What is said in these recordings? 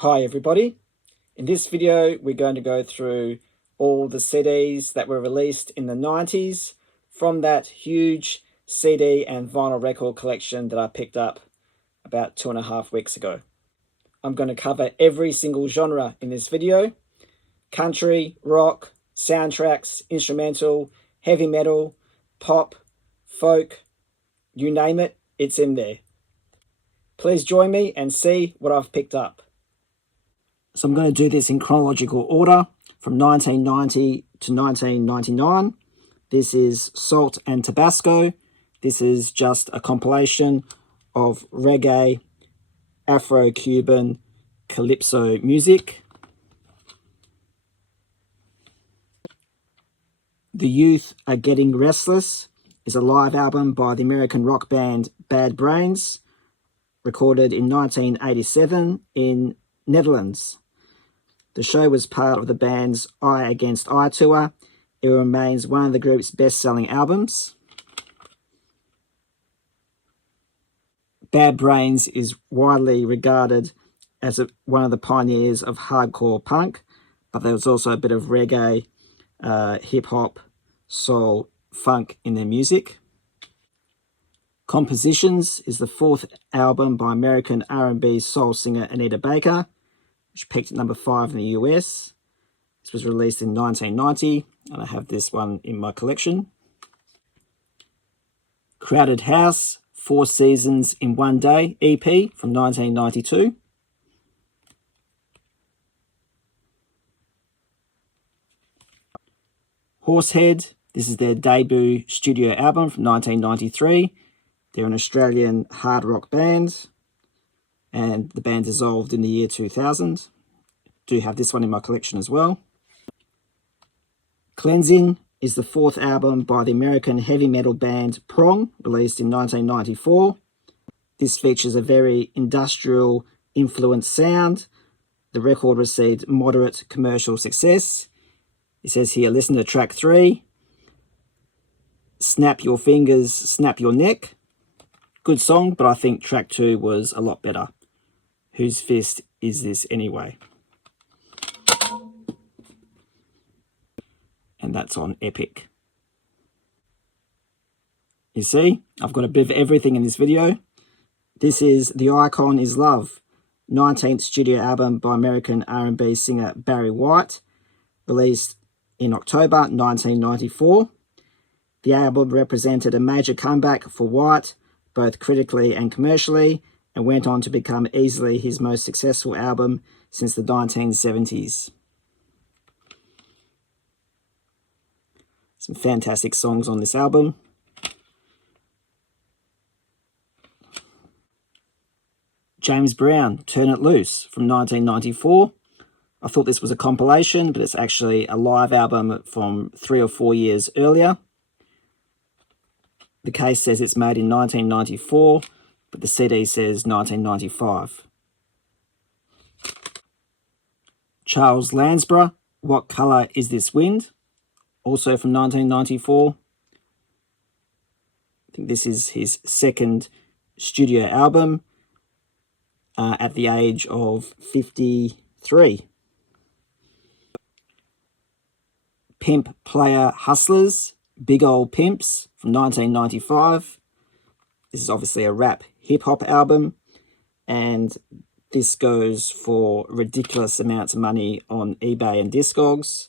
Hi everybody. In this video we're going to go through all the CDs that were released in the 90s from that huge CD and vinyl record collection that I picked up about 2.5 weeks ago. I'm going to cover every single genre in this video: country, rock, soundtracks, instrumental, heavy metal, pop, folk, you name it, it's in there. Please join me and see what I've picked up. So I'm going to do this in chronological order from 1990 to 1999. This is Salt and Tabasco. This is just a compilation of reggae, Afro-Cuban, calypso music. The Youth Are Getting Restless is a live album by the American rock band Bad Brains, recorded in 1987 in Netherlands. The show was part of the band's Eye Against Eye tour. It remains one of the group's best-selling albums. Bad Brains is widely regarded as one of the pioneers of hardcore punk, but there was also a bit of reggae, hip-hop, soul, funk in their music. Compositions is the fourth album by American R&B soul singer Anita Baker, which peaked at number 5 in the US. This was released in 1990, and I have this one in my collection. Crowded House, 4 Seasons in One Day EP from 1992. Horsehead, this is their debut studio album from 1993. They're an Australian hard rock band, and the band dissolved in the year 2000. Do have this one in my collection as well. Cleansing is the fourth album by the American heavy metal band Prong, released in 1994. This features a very industrial influenced sound. The record received moderate commercial success. It says here, listen to track 3, Snap Your Fingers, Snap Your Neck. Good song, but I think track 2 was a lot better. Whose fist is this anyway? And that's on Epic. You see, I've got a bit of everything in this video. This is The Icon Is Love, 19th studio album by American R&B singer Barry White, released in October 1994. The album represented a major comeback for White, both critically and commercially, and went on to become easily his most successful album since the 1970s. Some fantastic songs on this album. James Brown, Turn It Loose from 1994. I thought this was a compilation, but it's actually a live album from 3 or 4 years earlier. The case says it's made in 1994, but the CD says 1995. Charles Lansborough, What Colour Is This Wind? Also from 1994. I think this is his second studio album at the age of 53. Pimp Player Hustlers, Big Ol' Pimps from 1995. This is obviously a rap hip-hop album, and this goes for ridiculous amounts of money on eBay and Discogs.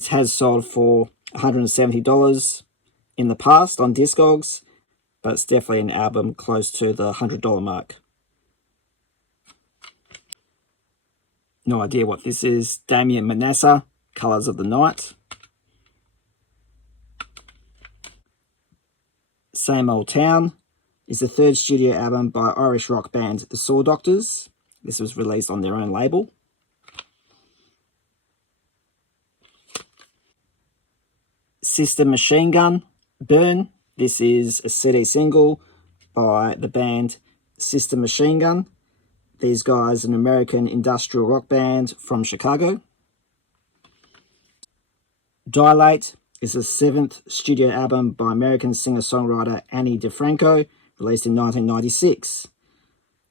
It has sold for $170 in the past on Discogs, but it's definitely an album close to the $100 mark. No idea what this is. Damien Manassa, Colours of the Night. Same Old Town is the third studio album by Irish rock band The Saw Doctors. This was released on their own label. Sister Machine Gun, Burn. This is a CD single by the band Sister Machine Gun. These guys are an American industrial rock band from Chicago. Dilate is the 7th studio album by American singer-songwriter Annie DiFranco, released in 1996.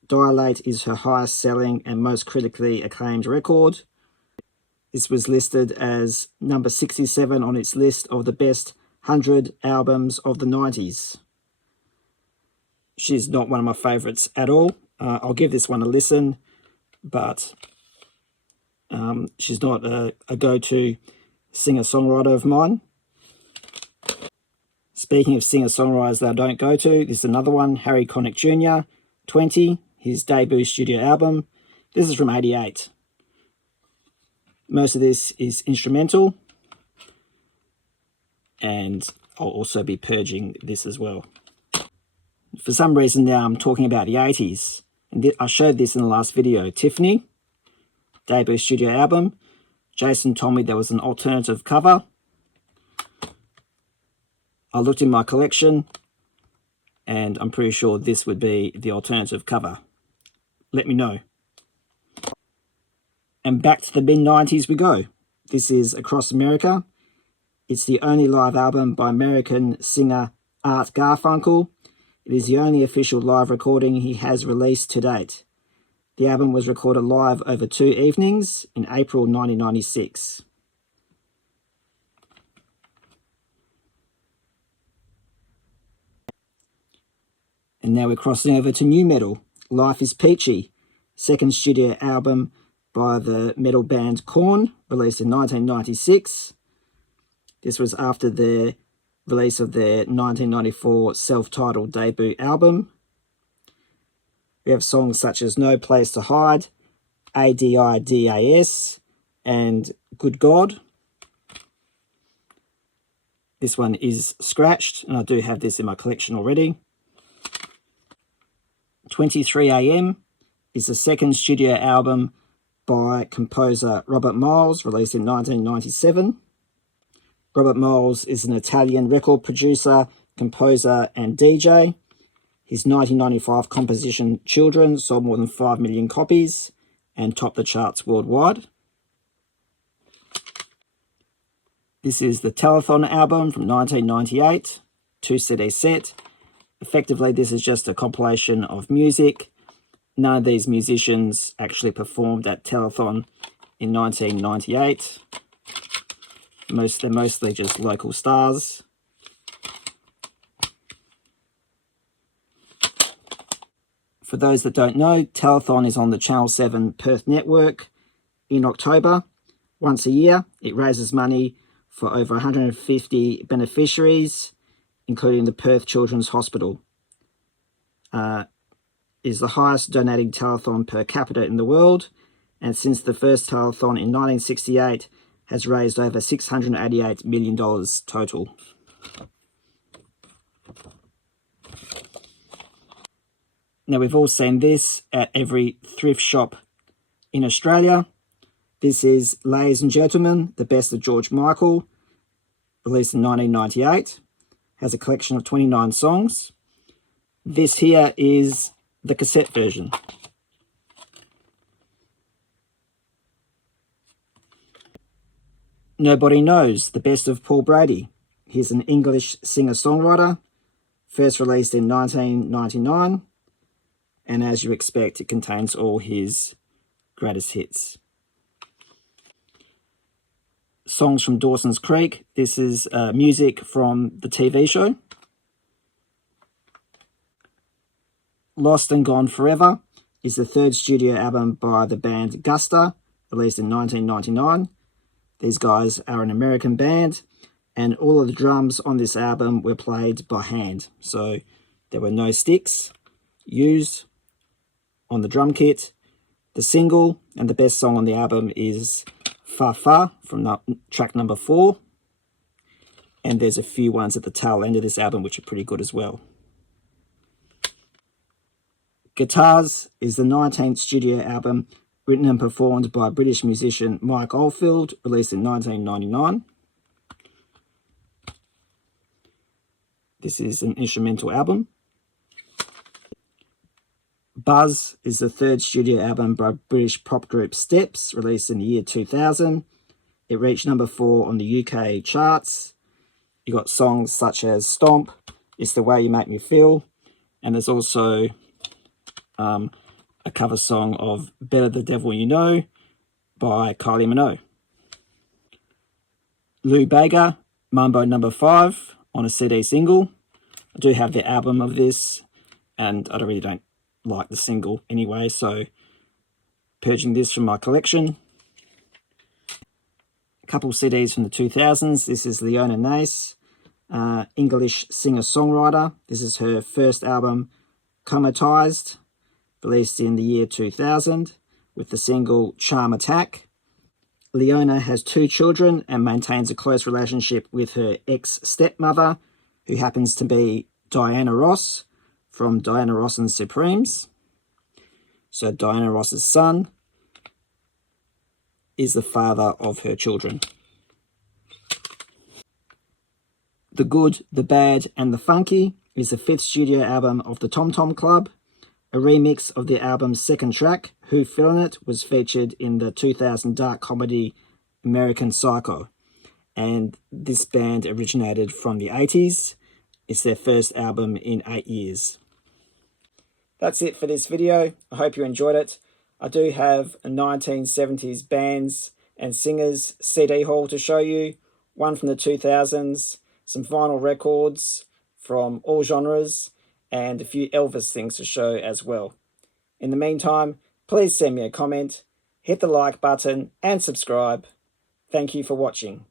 Dilate is her highest selling and most critically acclaimed record. This was listed as number 67 on its list of the best 100 albums of the 90s. She's not one of my favorites at all. I'll give this one a listen, but she's not a go-to singer-songwriter of mine. Speaking of singer-songwriters that I don't go to, this is another one, Harry Connick Jr., 20, his debut studio album. This is from 88. Most of this is instrumental, and I'll also be purging this as well. For some reason now I'm talking about the 80s, and I showed this in the last video. Tiffany, debut studio album. Jason told me there was an alternative cover. I looked in my collection, and I'm pretty sure this would be the alternative cover. Let me know. And back to the mid-90s we go. This is Across America. It's the only live album by American singer Art Garfunkel. It is the only official live recording he has released to date. The album was recorded live over 2 evenings in April 1996. And now we're crossing over to new metal. Life is Peachy, second studio album by the metal band Korn, released in 1996. This was after the release of their 1994 self-titled debut album. We have songs such as No Place to Hide, ADIDAS, and Good God. This one is scratched, and I do have this in my collection already. 23 AM is the second studio album by composer Robert Miles, released in 1997. Robert Miles is an Italian record producer, composer, and DJ. His 1995 composition Children sold more than 5 million copies and topped the charts worldwide. This is the Telethon album from 1998, 2-CD set. Effectively, this is just a compilation of music. None of these musicians actually performed at Telethon in 1998. They're mostly just local stars. For those that don't know, Telethon is on the Channel 7 Perth network in October. Once a year, it raises money for over 150 beneficiaries, including the Perth Children's Hospital. Is the highest donating telethon per capita in the world, and since the first telethon in 1968 has raised over $688 million total. Now, we've all seen this at every thrift shop in Australia. This is, ladies and gentlemen, The Best of George Michael, released in 1998. Has a collection of 29 songs. This here is the cassette version. Nobody Knows, The Best of Paul Brady. He's an English singer-songwriter, first released in 1999, and as you expect, it contains all his greatest hits. Songs from Dawson's Creek. This is music from the TV show. Lost and Gone Forever is the third studio album by the band Gusta, released in 1999. These guys are an American band, and all of the drums on this album were played by hand. So there were no sticks used on the drum kit. The single and the best song on the album is Fa Fa from track number 4. And there's a few ones at the tail end of this album which are pretty good as well. Guitars is the 19th studio album written and performed by British musician Mike Oldfield, released in 1999. This is an instrumental album. Buzz is the third studio album by British pop group Steps, released in the year 2000. It reached number 4 on the UK charts. You got songs such as Stomp, It's the Way You Make Me Feel, and there's also a cover song of Better the Devil You Know by Kylie Minogue. Lou Bega, Mambo No. 5 on a CD single. I do have the album of this, and I really don't like the single anyway, so purging this from my collection. A couple CDs from the 2000s. This is 1990’s, English singer-songwriter. This is her first album, Comatized, released in the year 2000 with the single Charm Attack. Leona has 2 children and maintains a close relationship with her ex-stepmother, who happens to be Diana Ross from Diana Ross and Supremes. So Diana Ross's son is the father of her children. The Good, the Bad and the Funky is the 5th studio album of the Tom Tom Club. A remix of the album's second track, Who Feelin' It, was featured in the 2000 dark comedy American Psycho. And this band originated from the 80s. It's their first album in 8 years. That's it for this video. I hope you enjoyed it. I do have a 1970s bands and singers CD haul to show you. One from the 2000s, some vinyl records from all genres, and a few Elvis things to show as well. In the meantime, please send me a comment, hit the like button and subscribe. Thank you for watching.